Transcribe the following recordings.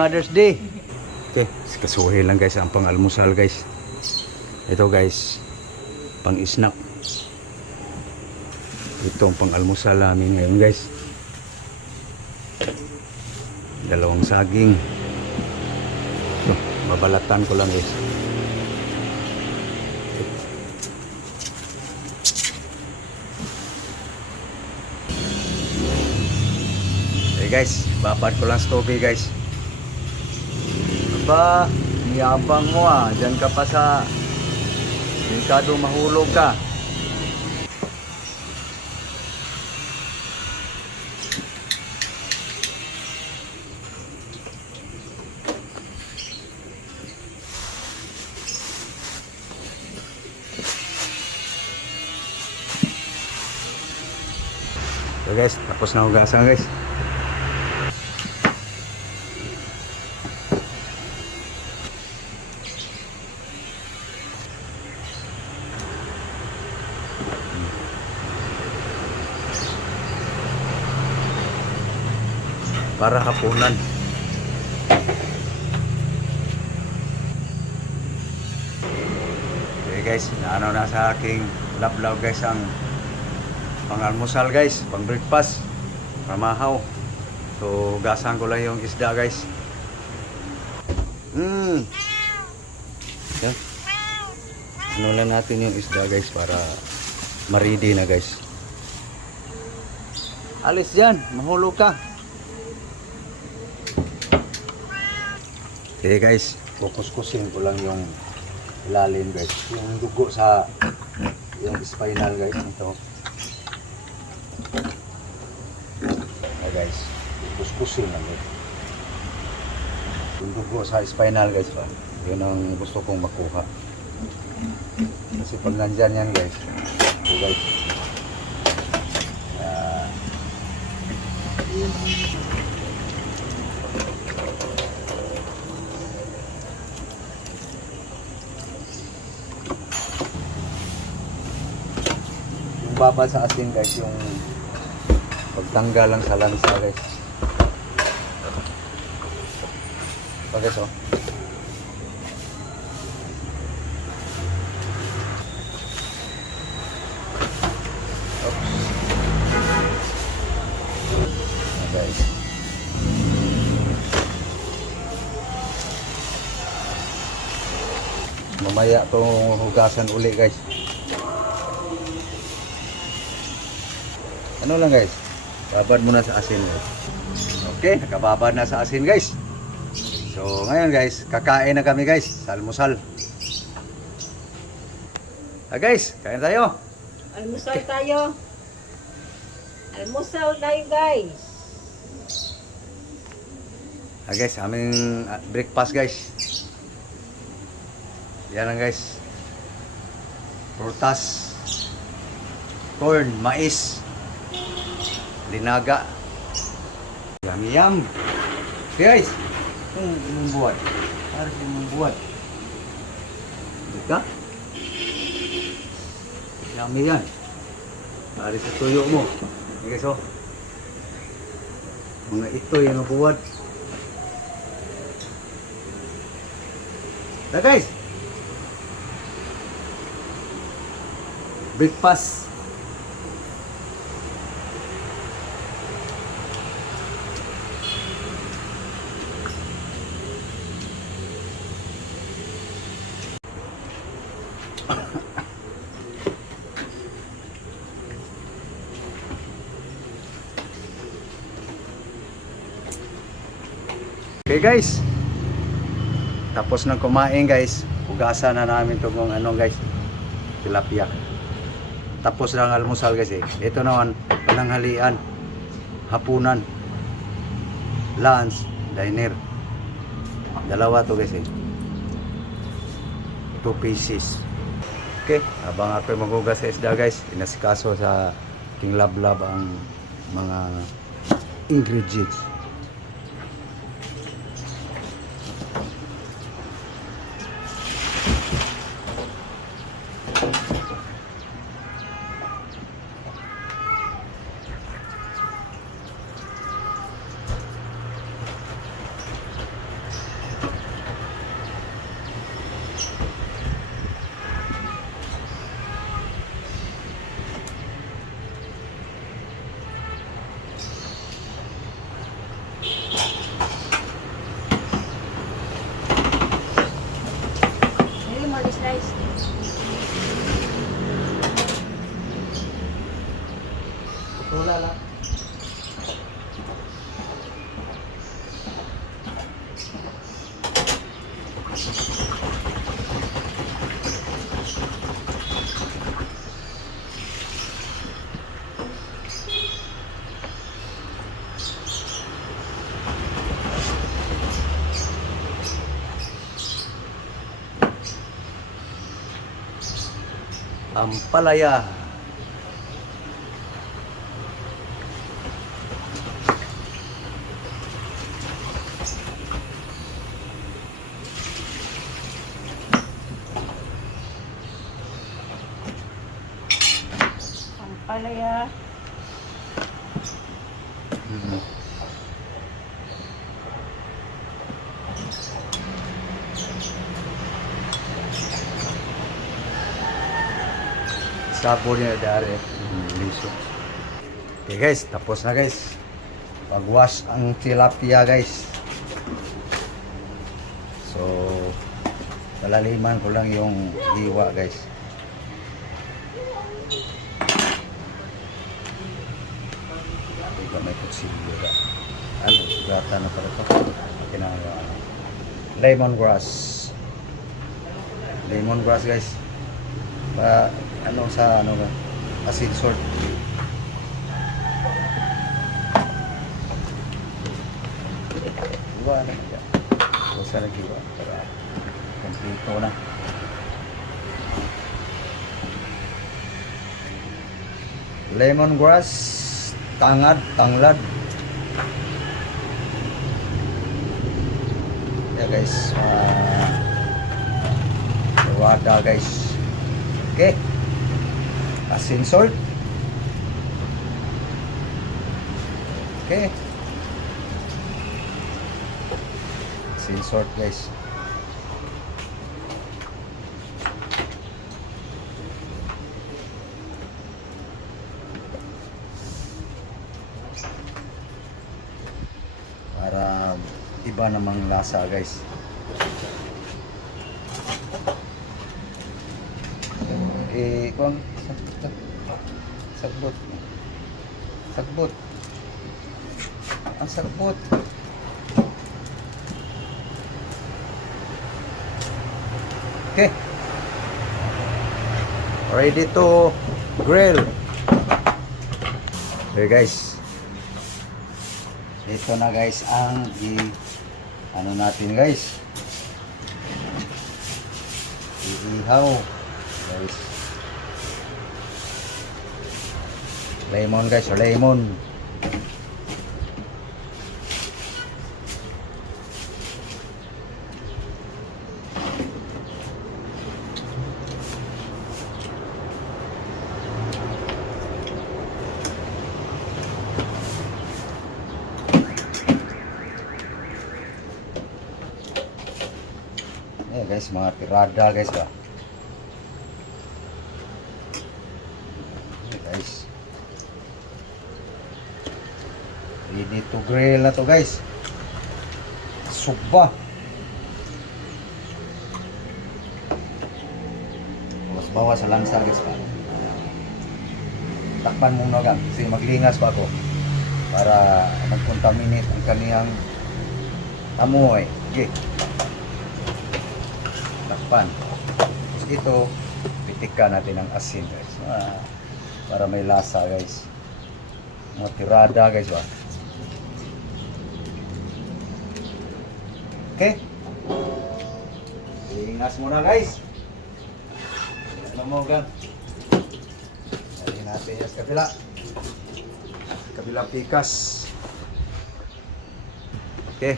Mother's Day. Okay, kasuhin lang guys ang pang-almusal guys. Ito guys, pang-snack. Ito ang pang-almusal namin ngayon guys. Dalawang saging. Ito, babalatan ko lang guys. Okay guys, babad ko lang stove guys. Ba, niyabang mo dyan ka pa sa delikado mahulog ka. So guys, tapos na hugasan guys. Para hapunan. Okay guys, naano na sa aking lablaw guys ang pang-almusal guys, pang-breakfast, pamahaw. So gasan ko lang yung isda guys. Yan. Ano lang natin yung isda guys para ma-ready na guys. Alis dyan, mahulog ka. Okay guys, kukuskusin ko lang yung ilalim guys. Yung dugo sa yung spinal guys. Ito. Okay guys, kukuskusin lang guys. Yung dugo sa spinal guys pa. Yun ang gusto kong makuha. Kasi pag nandyan yan guys. Okay guys. Babad sa asin guys yung pagtanggal lang sa lansa guys. Okay so. Oops. Guys. Mamaya itong hugasan uli guys. Ano lang guys, babad muna sa asin guys. Okay, nakababad na sa asin guys. So ngayon guys, kakain na kami guys sa almusal. Guys, kain tayo. Almusal tayo. Almusal tayo guys. Guys, aming breakfast guys. Yan lang guys. Prutas, corn, mais, linaga. Yum. Okay guys. Itong membuat. Harus membuat. Buka. Yummy yan. Para sa tuyo mo. Okay guys oh. Mga ito yung nabuhat. Na guys. Breakfast. Okay guys, tapos nang kumain guys, hugasan na namin itong ano guys, tilapia. Tapos lang almusal guys eh. Ito naman, pananghalian, hapunan, lunch, diner. Dalawa to guys eh. 2 pieces. Okay, habang ako maghugas sa isda guys, inasikaso sa King Lablab ang mga ingredients. Ampalaya. Ampalaya. Mhm. Sabon niya dari. Liso. Okay guys, tapos na guys. Pag-wash ang tilapia guys. So, palaliman ko lang yung hiwa guys. Ito may kutsilyo na. Ano, gata na pala ito. Kinagawa. Lemongrass. Lemongrass guys. Ano sa ano ba? Acid salt. Hiwa na kaya. O sa naghiwa para kompleto na. Lemongrass, tanglad. Yeah guys, wada guys. Okay. Asin salt. Okay. Asin salt guys. Para iba namang lasa guys. Kung sagbot. Ang sagbot. Okay. Ready to grill. Okay guys. Ito na guys ang ano natin guys. Iihaw. Guys. Lemon guys, lemon. Eh guys, mga tirada guys ba. Guys, ready to grill na to guys. Suba. Bawas sa lansa guys pa. Takpan muna gang kasi maglingas pa ako para mag-contaminate ang kaniyang amoy. Okay. Takpan. Tapos ito, pitikkan natin ang asin guys. Para may lasa guys. Mga tirada guys ba. Okay. Ingas muna guys. Ano mo gan? Lagyan natin yung kabila. Kabila pikas. Okay.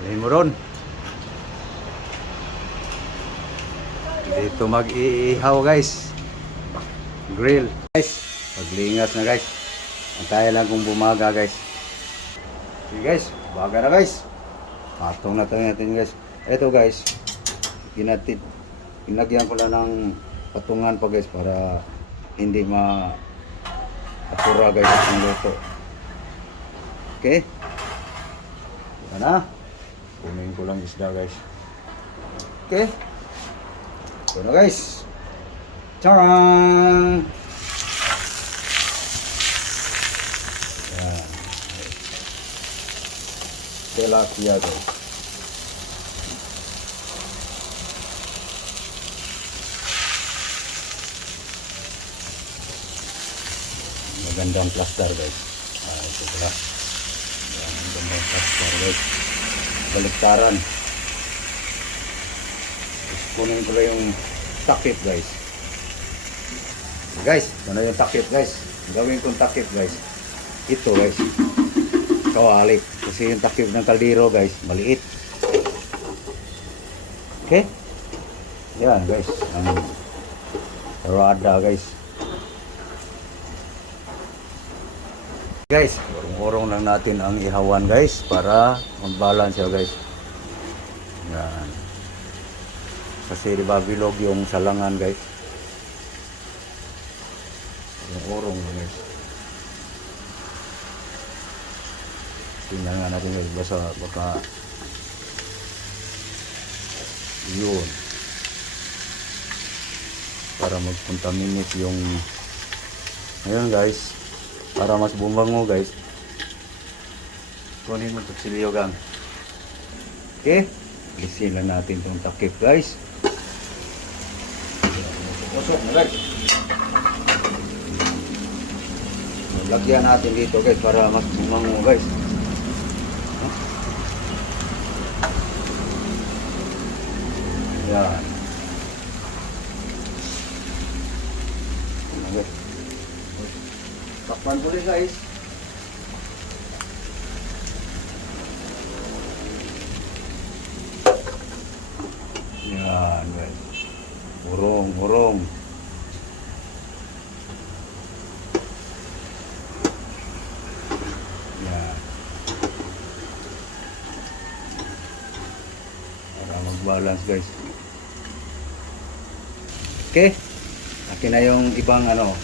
Alin mo ron. Dito mag-iihaw guys. Grill. Guys, paglingas na guys. Antayin lang kung bumaga guys. Okay guys, baga na guys. Patong na tayo natin guys. Ito guys, kinagyan ko lang ng patungan pa guys para hindi apura guys ang luto. Okay. Yan na. Kunin ko lang isda guys. Okay. Ito na guys. Charang! Yan. Tilapia guys. Magandang plaster guys. Ito pala. Yan, magandang plaster guys. Baliktaran. Tapos kunin ko lang yung takip guys. Guys, ano yung takip guys? Gawin kong takip guys. Ito guys. Kawali. Kasi yung takip ng kaldero guys, maliit. Okay? Yan guys. Ang rada guys. Guys, urong-urong lang natin ang ihawan guys para mag-balance siya guys. Yan. Kasi diba bilog yung salangan guys. Urong-urong lang guys. Tingnan nga natin guys, baka yun. Para mag-contaminate yung ayun guys. Para mas bumango guys. Kunin mo tutsilyo gang. Okay? Alisin lang natin itong takip guys. Pusok na guys. Lagyan natin dito guys para mas bumango guys. Yan. Yan guys. Takpan ko rin guys. Yan guys. Urong. Yan. Para mag-balance guys. Okay. Akin na yung ibang ano.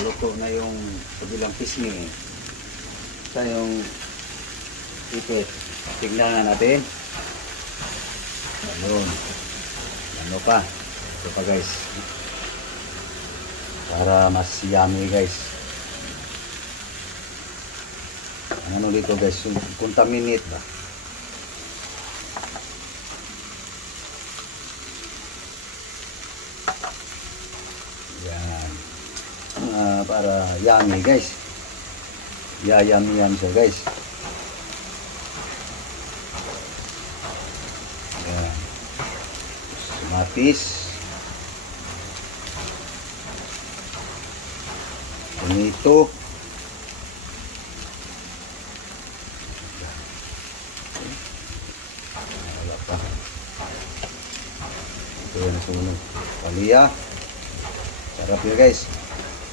Luto na yung kabilang pisngi. Ito yung ipit. Tignan na natin. Ayun. Ano pa? Ito pa guys. Para mas yummy guys. Ang ano dito guys, contaminate ba? Yan. Para yummy guys. Yummy yan siya guys. Yan. Kamatis. Tomato. Wala pa. Ito yan ang sumunod. Palya. Sarap yun guys.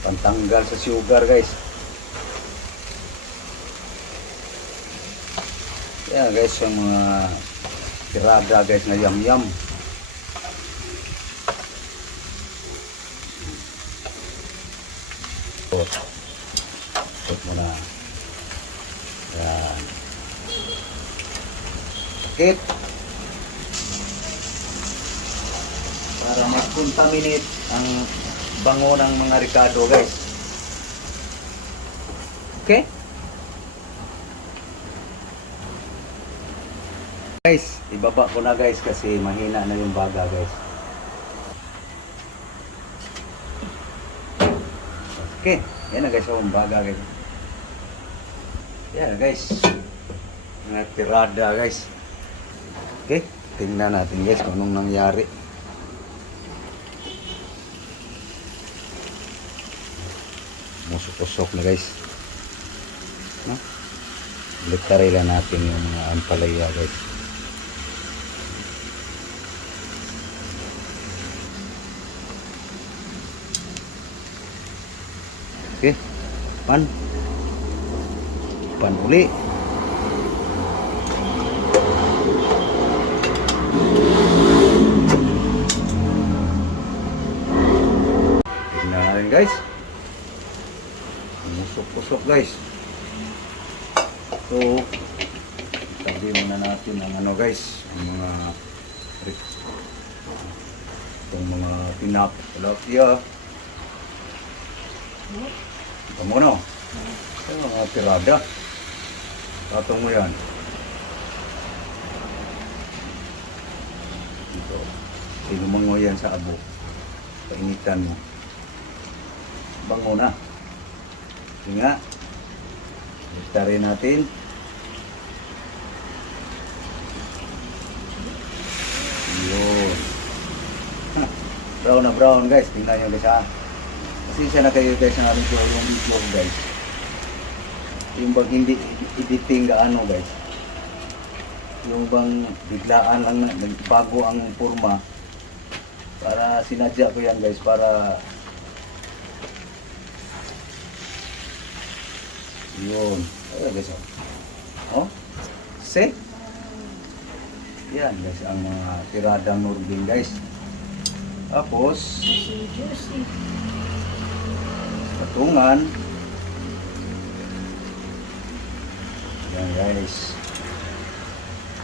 Pantanggal sa sugar guys. Yan guys, yung mga tirada guys na yum. Put mo na. Yan. Sakit. Para mag-contaminate ang bango ng mga ricado guys. Okay? Guys, ibaba ko na guys kasi mahina na yung baga guys. Okay, yan na guys yung baga guys. Yan na guys. Mga tirada guys. Okay, tingnan natin guys kung anong nangyari. Musok-usok na guys. No? Liktari lang natin yung mga ampalaya guys. Okay. Pan uli. Tingnan natin guys. Musok-usok guys. So, tabi muna natin ang ano guys, ang mga itong mga tilapia. Ito muna. Ito mga tirada. Tatong mo yan. Ito. Sinumango yan sa abo. Painitan mo. Bango na. Sige nga. Listarin natin. Yun. brown na brown guys. Tingnan nyo guys ha. Pasensya na kayo guys na aling yung itlog guys. Yung bang hindi editing gaano guys. Yung bang biglaan lang nagbago ang forma. Para sinadya ko yan guys para yun. Ayan guys oh. See? Yan guys ang mga tiradang Norbing guys. Tapos Juicy. patungan. Yan guys.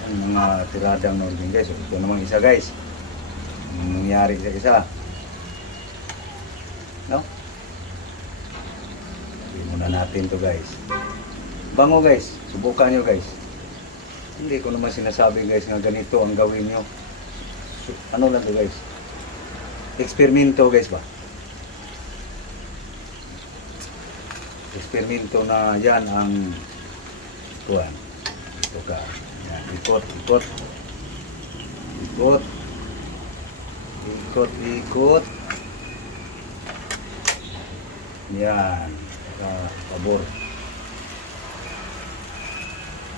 Ang mga tiradang Norbing guys. Ito namang isa guys. Ang nangyari sa isa. No? Sabihin muna natin to guys. Bango guys. Subukan nyo guys. Hindi ko naman sinasabi guys nga ganito ang gawin nyo. Ano lang to guys? Eksperimento guys ba? Eksperimento na yan ang kuwan. Ito ka. Yan. Ikot, ikot. Ikot. Ikot, ikot. Yan. Pabor.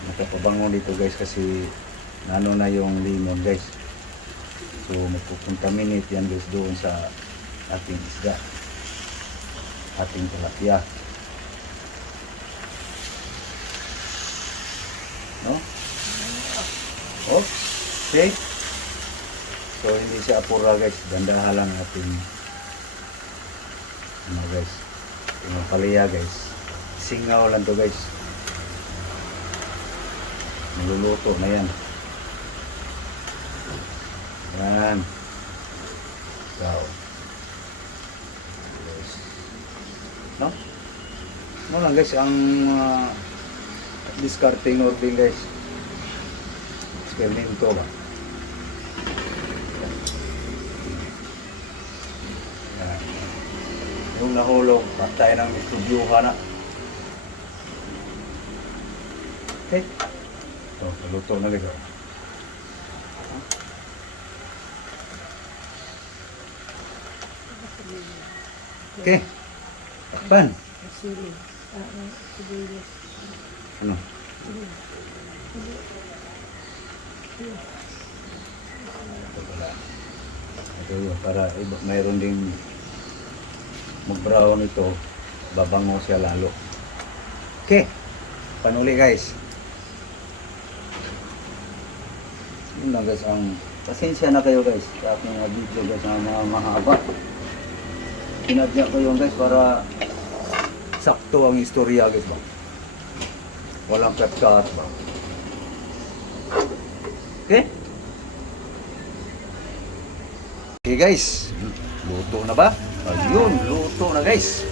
Nakapabango dito guys kasi nano na yung limon guys. So magpupuntaminate yan guys doon sa ating isda. Ating tilapia. No? Oops. Okay. So hindi siya apura guys. Dandahan lang ating ano guys. Yung palaya guys. Singaw lang to guys. Niluluto na yan. Yan. So. Guys. No? Ano lang guys ang discarding Norbing guys. Eksperimento ba? Yan. Yung nahulog, patay ng mikrobyuha na. Okay. So, luto na guys. Okay. Takpan. Sili. Sibuyas. Ano? Ito pala. Ito yun. Para mayroon ding mag-brown ito. Babango siya lalo. Okay. Panuli guys. Yun lang guys ang pasensya na kayo guys sa aking mga video guys ang mga mahaba. Pinadya ko yun guys para sakto ang istorya guys ba. Walang cut-cut ba. Okay? Okay guys, luto na ba? Ayun, luto na guys.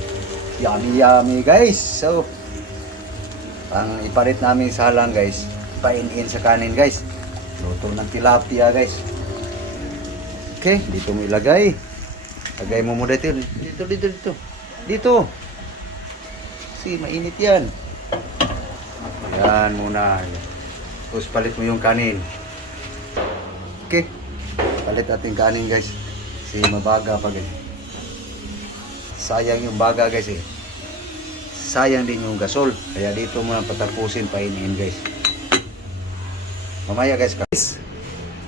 Yummy yummy guys. So, ang iparit namin sa halang guys, painin sa kanin guys. Luto ng tilapia guys. Okay, dito mo ilagay. Lagay mo muna dito. Dito. Dito. Kasi mainit yan. Yan muna. Tapos palit mo yung kanin. Okay. Palit ating kanin guys. Kasi mabaga pa guys. Sayang yung baga guys eh. Sayang din yung gasol. Kaya dito muna patapusin painin guys. Mamaya guys.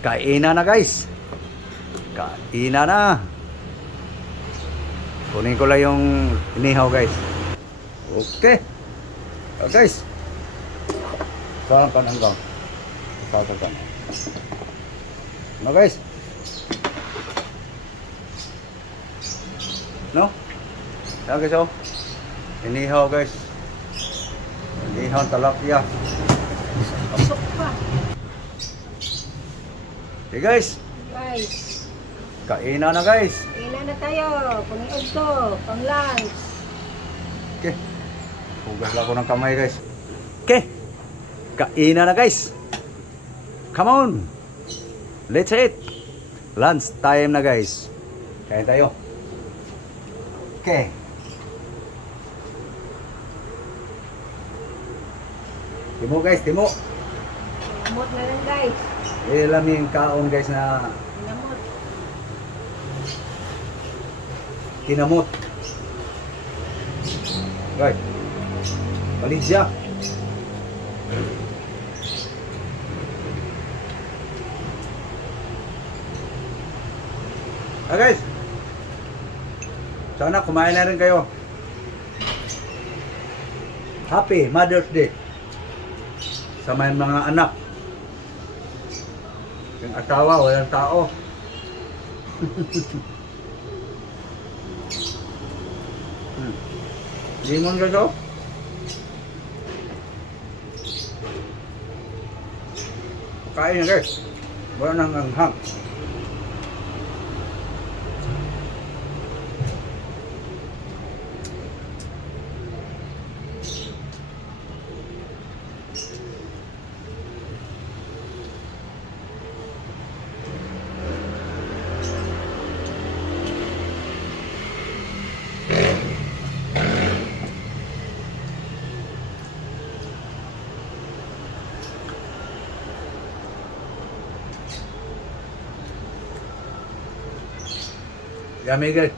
Kainan na guys. Kainan na. Kunin ko lang yung inihaw guys. Okay. So guys. Saan pananggang? Saan. No guys. No? Saan guys oh. Inihaw guys. Inihaw talapia. Pasok pa. Okay guys. Guys. Kainan na guys. Kailan na tayo. Pang-iod to. Pang-lunch. Okay. Hugas lang ko ng kamay guys. Okay. Kainan na guys. Come on. Let's eat. Lunch time na guys. Kain tayo. Okay. Timo guys, timo. Namot na lang guys. Ilam yung kaon guys na Namot. kinamot. Guys, palit siya. Guys, sana kumain na rin kayo. Happy Mother's Day sa may mga anak. Yung asawa, walang tao. Limon ka to? Kain na guys. Wala nang anghang. Yummy guys.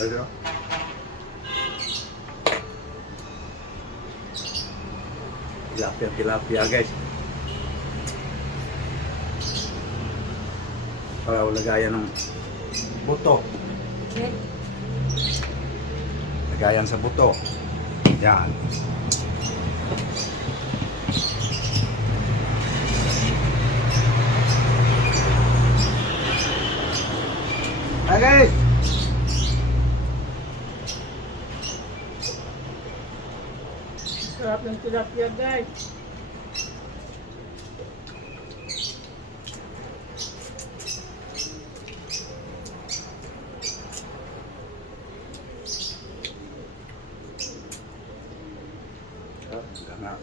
Ayo. Tilapia guys. Para lagayan ng buto. Okay. Lagayan sa buto. Yan. Hi guys. Sarap ng tilapia guys. Nga.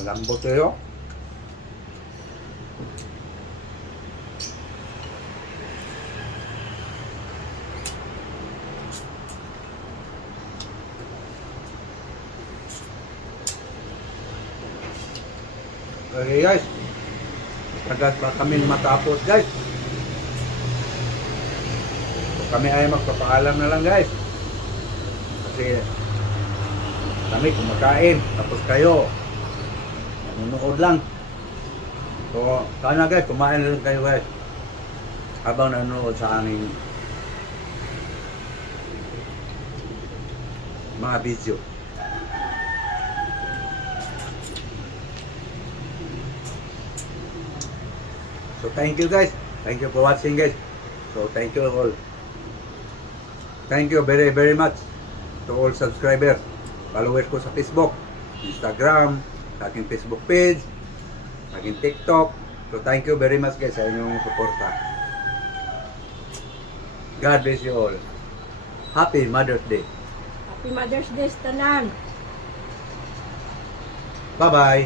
Malambot kayo. Okay guys, tagas pa kami matapos guys. So, kami ay magpapaalam na lang guys. Kasi kami kumakain, tapos kayo nanonood lang. So sana guys, kumain na rin kayo guys habang nanonood sa aming mga video. So thank you guys. Thank you for watching guys. So thank you all. Thank you very very much to all subscribers. Followers ko sa Facebook, Instagram, sa aking Facebook page, sa aking TikTok. So thank you very much guys sa inyong suporta. God bless you all. Happy Mother's Day. Happy Mother's Day, tanan. Bye bye.